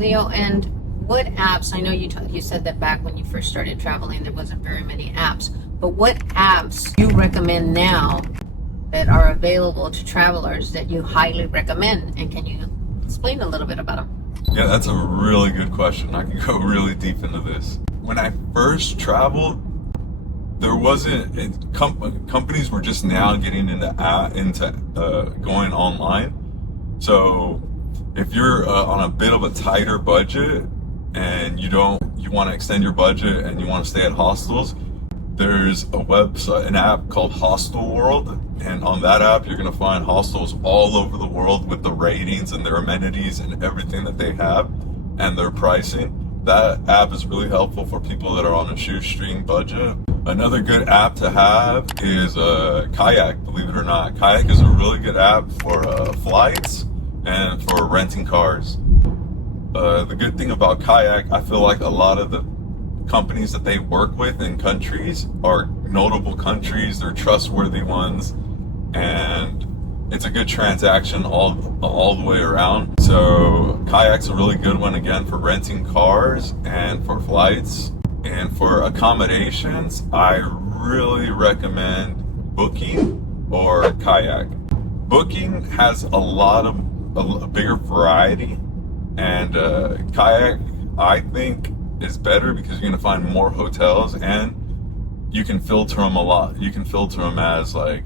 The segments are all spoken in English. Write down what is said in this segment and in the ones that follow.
Leo, and what apps, I know you said that back when you first started traveling, there wasn't very many apps, but what apps do you recommend now that are available to travelers that you highly recommend? And can you explain a little bit about them? Yeah, that's a really good question. I can go really deep into this. When I first traveled, there wasn't, companies were just now getting into going online. So if you're on a bit of a tighter budget and you want to extend your budget and you want to stay at hostels, there's an app called Hostel World, and on that app you're going to find hostels all over the world with the ratings and their amenities and everything that they have and their pricing. That app is really helpful for people that are on a shoestring budget. Another good app to have is Kayak, believe it or not. Kayak is a really good app for flights and for renting cars. The good thing about Kayak, I feel like a lot of the companies that they work with in countries are notable countries, they're trustworthy ones, and it's a good transaction all the way around. So Kayak's a really good one, again, for renting cars and for flights. And for accommodations, I really recommend Booking or Kayak. Booking has a bigger variety, and Kayak, I think, is better because you're going to find more hotels and you can filter them a lot. You can filter them as like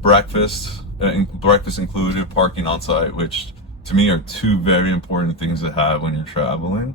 breakfast included, parking on site, which to me are two very important things to have when you're traveling.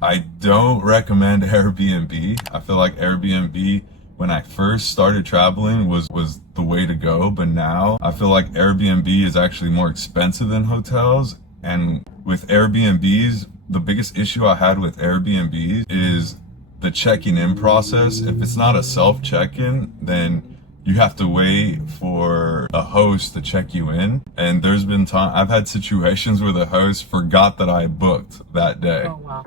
I don't recommend Airbnb. I feel like Airbnb, when I first started traveling, was the way to go, but now I feel like Airbnb is actually more expensive than hotels. And with Airbnbs, the biggest issue I had with Airbnbs is the checking in process. If it's not a self check-in, then you have to wait for a host to check you in. And there's been I've had situations where the host forgot that I booked that day. Oh, wow.